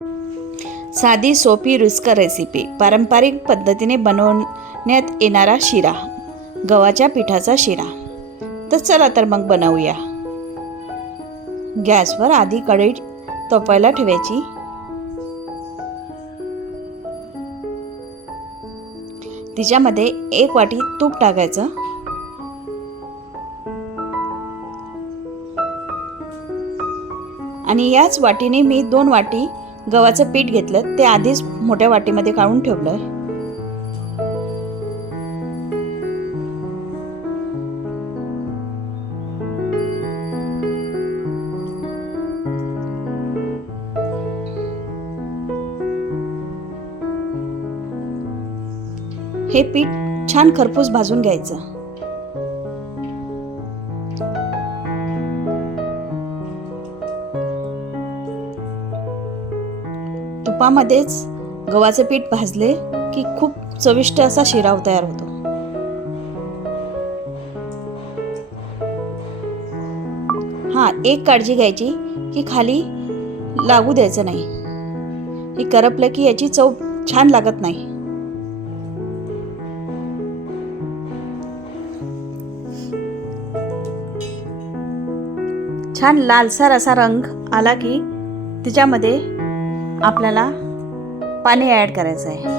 साधी सोपी रुचकर रेसिपी, पारंपरिक पद्धतीने बनवण्यात येणारा शिरा, गव्हाच्या पिठाचा शिरा. तर चला तर मग बनवूया. गॅसवर आधी कढई तापायला ठेवायची. तिच्यामध्ये 1 वाटी तूप टाकायचं. आणि याच वाटीने मी 2 वाटी गव्हाचं पीठ घेतलं. ते आधीच मोठ्या वाटीमध्ये काढून ठेवलं. हे पीठ छान खरपूस भाजून घ्यायचं. तुपामध्येच गव्हाचे पीठ भाजले की खूप चविष्ट असा शिरा तयार होतो. एक काळजी घ्यायची की खाली लागू द्यायचं नाही. हे करपलं की याची चव छान लागत नाही. छान लालसर असा रंग आला की त्याच्यामध्ये आपल्याला पाणी ॲड करायचं आहे.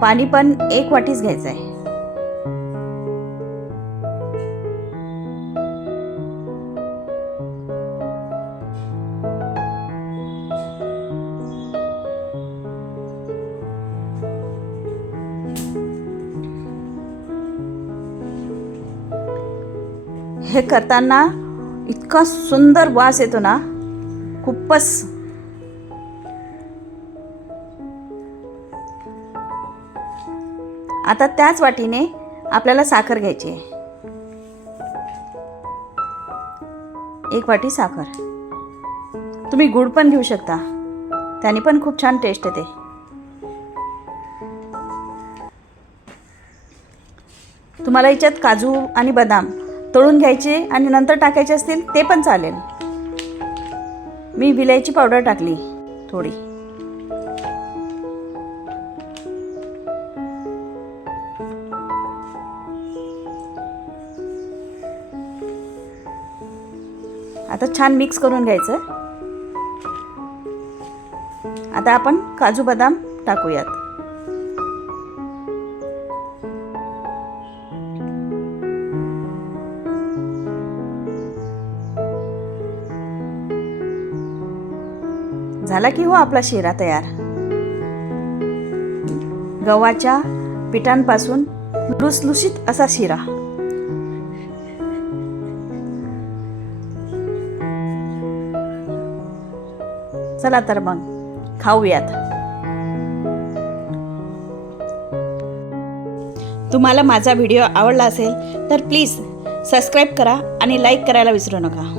पाणी पण 1 वाटीच घ्यायचं आहे. हे करताना इतका सुंदर वास येतो ना, खूपच. आता त्याच वाटीने आपल्याला साखर घ्यायची आहे. 1 वाटी साखर. तुम्ही गूळ पण घेऊ शकता, त्याने पण खूप छान टेस्ट येते. तुम्हाला याच्यात काजू आणि बदाम तळून घ्यायचे आणि नंतर टाकायचे असतील ते पण चालेल. मी विलायची पावडर टाकली थोडी. आता छान मिक्स करून घ्यायचं. आता आपण काजू बदाम टाकूयात. झाला की हो आपला शिरा तयार. गव्हाच्या पिठांपासून लुसलुशीत असा शिरा. चला तर मग खाऊयात. तुम्हाला माझा व्हिडिओ आवडला असेल तर प्लीज सबस्क्राईब करा आणि लाईक करायला विसरू नका.